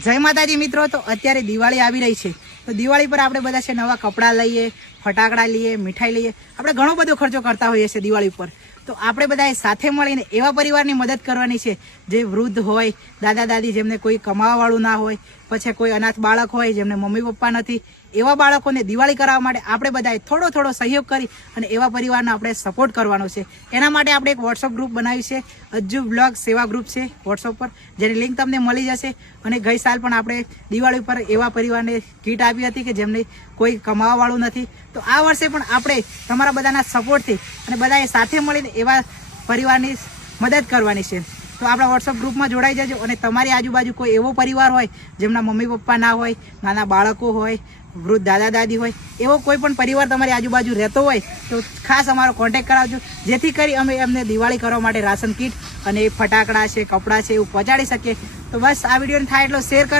જય માતાજી મિત્રો। તો અત્યારે દિવાળી આવી રહી છે, તો દિવાળી પર આપણે બધા છે નવા કપડાં લઈએ, ફટાકડા લઈએ, મીઠાઈ લઈએ, આપણે ઘણો બધો ખર્ચો કરતા હોઈએ છીએ દિવાળી પર। તો આપણે બધાએ સાથે મળીને એવા પરિવારની મદદ કરવાની છે જે વૃદ્ધ હોય, દાદા દાદી, જેમને કોઈ કમાવાવાળું ના હોય, પછી કોઈ અનાથ બાળક હોય જેમને મમ્મી પપ્પા નથી, એવા બાળકોને દિવાળી કરાવવા માટે આપણે બધાએ થોડો થોડો સહયોગ કરી અને એવા પરિવારનો આપણે સપોર્ટ કરવાનો છે। એના માટે આપણે એક વોટ્સઅપ ગ્રુપ બનાવ્યું છે, અજ્જુ બ્લોગ સેવા ગ્રુપ છે વોટ્સઅપ પર, જેની લિંક તમને મળી જશે। અને ગઈ સાલ પણ આપણે દિવાળી પર એવા પરિવારને કીટ આપી હતી કે જેમને કોઈ કમાવાવાળું નથી। તો આ વર્ષે પણ આપણે તમારા બધાના સપોર્ટથી અને બધાએ સાથે મળીને એવા પરિવારની મદદ કરવાની છે। તો આપણા વોટ્સઅપ ગ્રુપમાં જોડાઈ જજો અને તમારી આજુબાજુ કોઈ એવો પરિવાર હોય જેમના મમ્મી પપ્પા ના હોય, નાના બાળકો હોય, વૃદ્ધ દાદા દાદી હોય, એવો કોઈ પણ પરિવાર તમારી આજુબાજુ રહેતો હોય તો ખાસ અમારો કોન્ટેક્ટ કરાવજો, જેથી કરી અમે એમને દિવાળી કરવા માટે રાશન કીટ અને ફટાકડા છે, કપડાં છે એવું પહોંચાડી શકીએ। તો બસ આ વિડીયોને થાય એટલો શેર કરો।